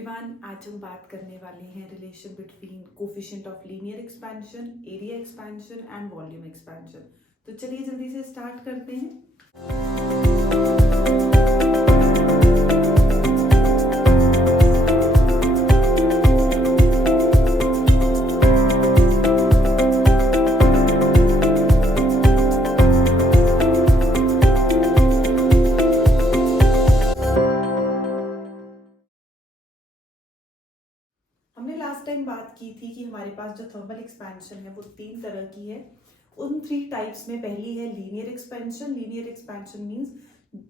Everyone, आज हम बात करने वाले हैं relation between coefficient of linear expansion, area expansion and volume expansion. तो चलिए जल्दी से स्टार्ट करते हैं। हमने लास्ट टाइम बात की थी कि हमारे पास जो थर्मल एक्सपेंशन है वो तीन तरह की है। उन थ्री टाइप्स में पहली है linear expansion. Linear expansion means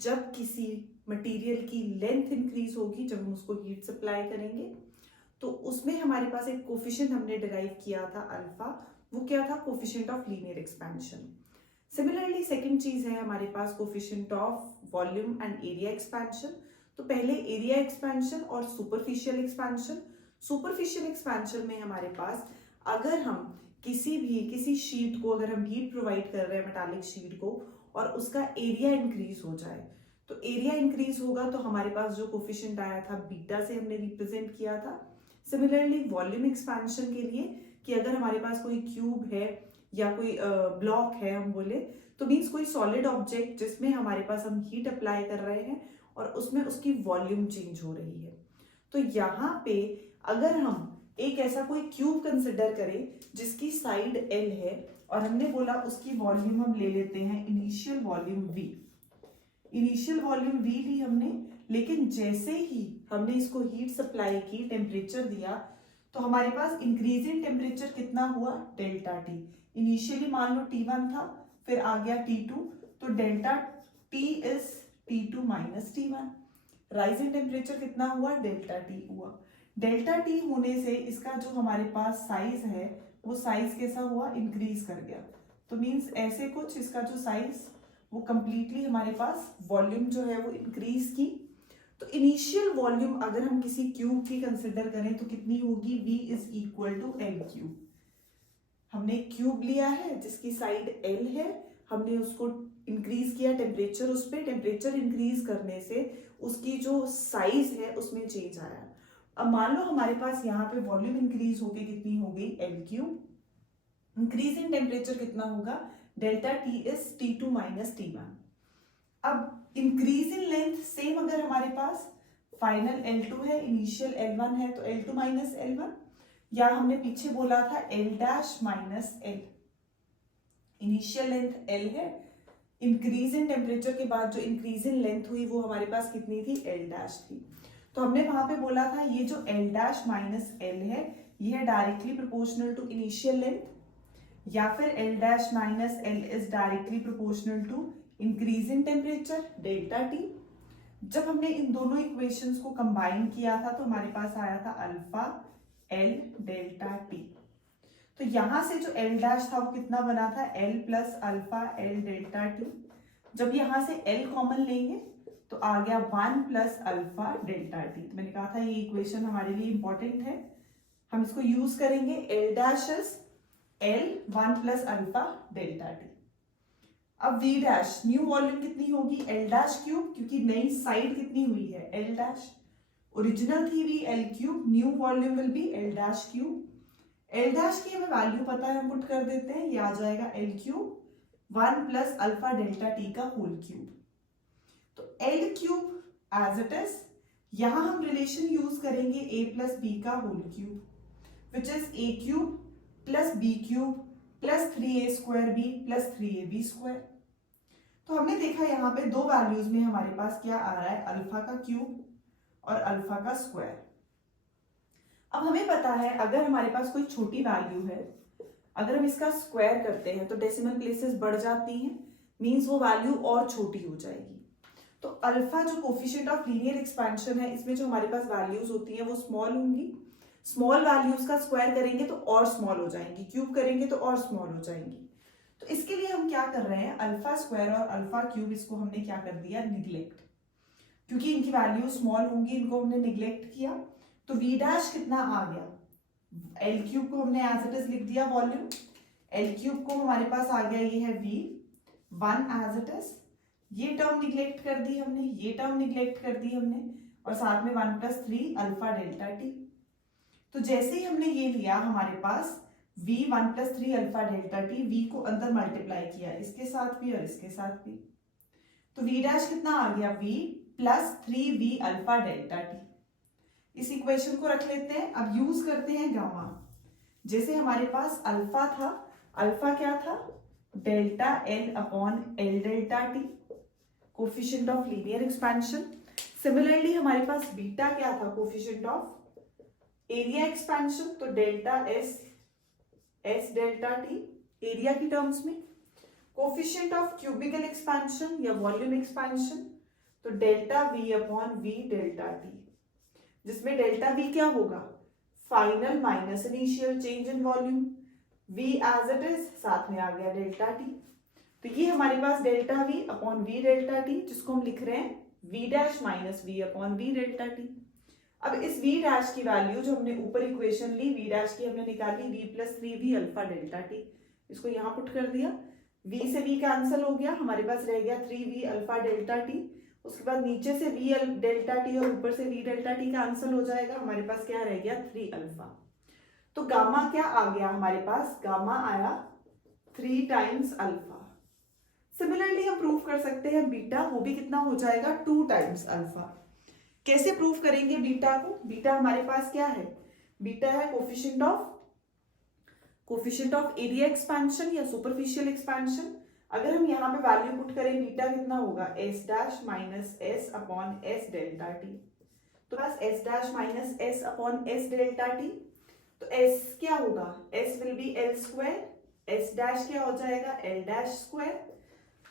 जब किसी मटेरियल की लेंथ इंक्रीज होगी, जब हम उसको हीट सप्लाई करेंगे, तो उसमें हमारे पास एक कोफिशिएंट हमने डिराइव किया था अल्फा। वो क्या था? Coefficient of linear expansion. Similarly second चीज है हमारे पास coefficient of volume and area expansion. तो पहले एरिया एक्सपेंशन और सुपरफिशियल एक्सपेंशन। सुपरफिशियल एक्सपेंशन में हमारे पास अगर हम किसी शीट को अगर हम हीट प्रोवाइड कर रहे हैं मेटालिक शीट को और उसका एरिया इंक्रीज हो जाए, तो एरिया इंक्रीज होगा तो हमारे पास जो कोफिशिएंट आया था बीटा से हमने रिप्रेजेंट किया था। सिमिलरली वॉल्यूम एक्सपेंशन के लिए कि अगर हमारे पास कोई क्यूब है या कोई ब्लॉक है हम बोले, तो मीन्स कोई सॉलिड ऑब्जेक्ट जिसमें हमारे पास हम हीट अप्लाई कर रहे हैं और उसमें उसकी वॉल्यूम चेंज हो रही है। तो यहाँ पे अगर हम एक ऐसा कोई क्यूब कंसिडर करें जिसकी साइड एल है और हमने बोला उसकी वॉल्यूम हम ले लेते हैं initial volume V. Initial volume V ली हमने, लेकिन जैसे ही हमने इसको हीट सप्लाई की, टेम्परेचर दिया, तो हमारे पास इंक्रीज इन टेम्परेचर कितना हुआ? Delta T. इनिशियली मान लो T1 था, फिर आ गया T2, तो delta T is T2 minus T1। Rise in temperature कितना हुआ? डेल्टा टी हुआ। डेल्टा टी होने से इसका जो हमारे पास साइज है वो साइज कैसा हुआ? इंक्रीज कर गया। तो मींस ऐसे कुछ इसका जो साइज वो कंप्लीटली हमारे पास वॉल्यूम जो है वो इंक्रीज की। तो इनिशियल वॉल्यूम अगर हम किसी क्यूब की कंसिडर करें तो कितनी होगी? V is equal to L cube. हमने एक क्यूब लिया है जिसकी साइड एल है, हमने उसको इंक्रीज किया टेम्परेचर, उस पर टेम्परेचर इंक्रीज करने से उसकी जो साइज है उसमें चेंज आया। अब मान लो हमारे पास यहाँ पे वॉल्यूम इंक्रीज होके कितनी हो गई? L cube. Increase in temperature कितना होगा? Delta T is T2 minus T1। अब इंक्रीज इन लेंथ सेम, अगर हमारे पास फाइनल L2 है, इनिशियल L1 है, तो L2 माइनस L1, या हमने पीछे बोला था L dash minus L। Initial length L है, इंक्रीज इन टेम्परेचर के बाद जो इंक्रीज इन लेंथ हुई वो हमारे पास कितनी थी? L डैश थी। तो हमने वहां पे बोला था ये जो L डैश माइनस L है ये है directly proportional to initial length, या फिर L dash minus L is directly proportional to increase in temperature delta T. जब हमने इन दोनों इक्वेशंस को कंबाइन किया था तो हमारे पास आया था अल्फा L डेल्टा टी। तो यहां से जो L डैश था वो कितना बना था? L plus alpha L delta T. जब यहां से L कॉमन लेंगे तो आ गया 1 प्लस अल्फा डेल्टा टी। तो मैंने कहा था ये इक्वेशन हमारे लिए इंपॉर्टेंट है, हम इसको यूज करेंगे। L dash is L 1 plus alpha delta T. अब V डैश न्यू वॉल्यूम कितनी होगी? L डैश क्यूब, क्योंकि नई साइड कितनी हुई है? L dash. ओरिजिनल थी V L cube, new volume will be L dash cube. L dash की हमें वैल्यू पता है, हम पुट कर देते हैं, ये आ जाएगा L cube 1 plus alpha delta T का होल क्यूब। तो L cube as it is, यहां हम रिलेशन यूज करेंगे A प्लस बी का whole cube which is A cube plus B cube plus 3A square B plus 3AB square. तो हमने देखा यहाँ पे दो वैल्यूज में हमारे पास क्या आ रहा है? अल्फा का क्यूब और अल्फा का स्क्वायर। अब हमें पता है अगर हमारे पास कोई छोटी वैल्यू है, अगर हम इसका स्क्वायर करते हैं तो डेसिमल प्लेसेस बढ़ जाती हैं, मींस वो वैल्यू और छोटी हो जाएगी। तो अल्फा जो कोफिशिएंट ऑफ लीनियर एक्सपेंशन है, इसमें जो हमारे पास वैल्यूज होती हैं वो स्मॉल होंगी। स्मॉल वैल्यूज का स्क्वायर करेंगे तो और स्मॉल हो जाएंगी, क्यूब करेंगे तो और स्मॉल हो जाएंगी। तो इसके लिए हम क्या कर रहे हैं? अल्फा स्क्वायर और अल्फा क्यूब इसको हमने क्या कर दिया? निग्लेक्ट। क्योंकि इनकी वैल्यू स्मॉल होंगी, इनको हमने निग्लेक्ट किया। तो V डैश कितना आ गया? L क्यूब को हमने एज इट इज लिख दिया वॉल्यूम, L क्यूब को हमारे पास आ गया ये है V 1 एज इट इज। ये टर्म निग्लेक्ट कर दी हमने, ये टर्म निग्लेक्ट कर दी हमने, और साथ में 1 + 3 अल्फा डेल्टा टी। तो जैसे ही हमने ये लिया हमारे पास v 1 + 3 alpha delta T, v को अंदर मल्टीप्लाई किया इसके साथ भी और इसके साथ भी, तो v डैश कितना आ गया, v + 3v alpha delta T. इस इक्वेशन को रख लेते हैं। अब यूज करते हैं गामा। जैसे हमारे पास अल्फा था, अल्फा क्या था, delta L upon L delta T, coefficient of linear expansion. Similarly हमारे पास बीटा क्या था, कोफिशिएंट ऑफ एरिया एक्सपेंशन, तो delta S delta T area की टर्म्स में। कोफिशिएंट ऑफ क्यूबिकल एक्सपेंशन या वॉल्यूम एक्सपेंशन, तो delta V upon V delta T, जिसमें डेल्टा V क्या होगा, final minus initial change in volume, V as it is, साथ में आ गया डेल्टा टी। तो ये हमारे पास delta V upon V delta T, जिसको हम लिख रहे हैं V dash minus V upon V delta T. अब इस V डैश की वैल्यू जो हमने ऊपर इक्वेशन ली, V डैश की हमने निकाली V + 3v alpha delta T, इसको यहाँ पुट कर दिया, V से V कैंसिल हो गया, हमारे पास रह गया 3v अल्फा डेल्टा टी। उसके बाद नीचे से v डेल्टा टी और ऊपर से v डेल्टा टी कैंसिल हो जाएगा, हमारे पास क्या रह गया, 3 अल्फा। तो गामा क्या आ गया हमारे पास, गामा आया 3 टाइम्स अल्फा। सिमिलरली हम प्रूव कर सकते हैं बीटा, वो भी कितना हो जाएगा, 2 टाइम्स अल्फा। कैसे प्रूव करेंगे बीटा को, बीटा हमारे पास क्या है, बीटा है कोफिशिएंट ऑफ एरिया एक्सपेंशन या सुपरफिशियल एक्सपेंशन। अगर हम यहाँ पे वैल्यू पुट करें, बीटा कितना होगा, S dash minus S upon S delta T. तो बस S dash minus S upon S delta T, तो S क्या होगा, S will be L square, S dash क्या हो जाएगा, L डैश स्क्वायर।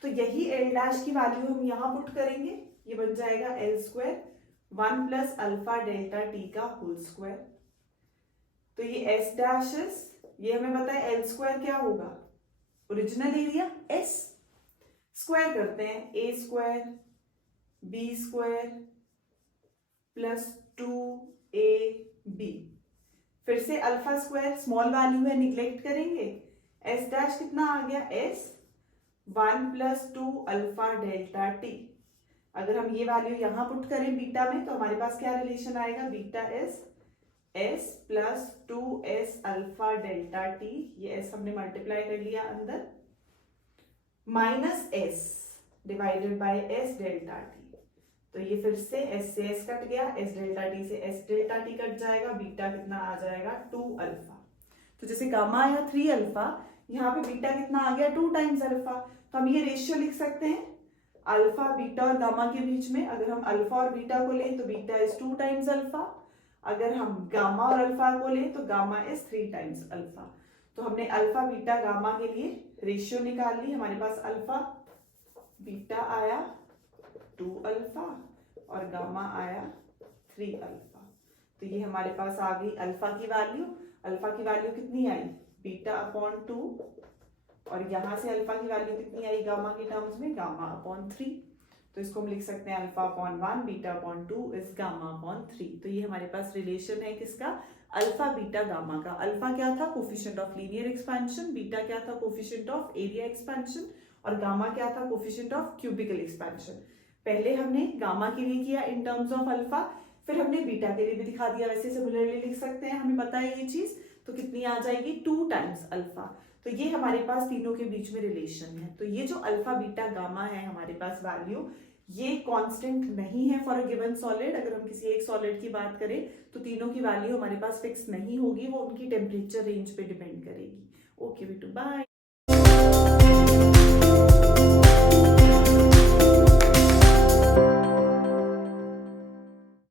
तो यही L डैश की वैल्यू हम यहाँ पुट करेंगे, ये बन जाएगा L square 1 + alpha delta T का होल स्क्वायर। तो ये S डैश, ये हमें पता है L स्क्वायर क्या होगा, ओरिजिनल एरिया S, स्क्वायर करते हैं, A square B square plus 2AB, फिर से अल्फा स्क्वायर, स्मॉल वैल्यू है निग्लेक्ट करेंगे, S डैश कितना आ गया, S 1 + 2 अल्फा डेल्टा टी। अगर हम ये वैल्यू यहाँ पुट करें बीटा में, तो हमारे पास क्या रिलेशन आएगा, beta S + 2S alpha delta T, ये S हमने मल्टीप्लाई कर लिया अंदर, minus S divided by S delta T. तो ये फिर से S से S कट गया, S डेल्टा टी से S डेल्टा टी कट जाएगा, बीटा कितना आ जाएगा, 2 अल्फा। तो जैसे गामा आया 3 अल्फा, यहाँ पे बीटा कितना आ गया, 2 टाइम्स अल्फा। तो हम ये रेशियो लिख सकते हैं अल्फा बीटा और गामा के बीच में। अगर हम अल्फा और बीटा को लें तो बीटा इज 2 टाइम्स अल्फा, अगर हम गामा और अल्फा को लें तो गामा इज 3 टाइम्स अल्फा। तो हमने अल्फा बीटा गामा के लिए रेशियो निकाल ली, हमारे पास अल्फा बीटा आया 2 अल्फा और गामा आया 3 अल्फा। तो ये हमारे पास आ गई अल्फा की वैल्यू। अल्फा की वैल्यू कितनी आई, बीटा अपॉन 2, और यहां से अल्फा की वैल्यू कितनी आई गामा के टर्म्स में, गामा अपॉन 3। तो इसको हम लिख सकते हैं alpha upon 1 beta upon 2 is gamma upon 3। तो ये हमारे पास रिलेशन है किसका, अल्फा बीटा गामा का। अल्फा क्या था, coefficient of linear expansion, beta क्या था, कोफिशिएंट ऑफ एरिया एक्सपेंशन, और गामा क्या था, कोफिशिएंट ऑफ क्यूबिकल एक्सपेंशन। पहले हमने गामा के लिए किया इन टर्म्स ऑफ अल्फा, फिर हमने बीटा के लिए भी दिखा दिया, वैसे सिमिलरली लिख सकते हैं, हमें पता है ये चीज। तो कितनी आ जाएगी, 2 टाइम्स अल्फा। तो ये हमारे पास तीनों के बीच में रिलेशन है। तो ये जो अल्फा बीटा गामा है हमारे पास वैल्यू, ये कांस्टेंट नहीं है फॉर अ गिवन सॉलिड। अगर हम किसी एक सॉलिड की बात करें तो तीनों की वैल्यू हमारे पास फिक्स नहीं होगी, वो उनकी टेम्परेचर रेंज पे डिपेंड करेगी। ओके बेटू, बाय।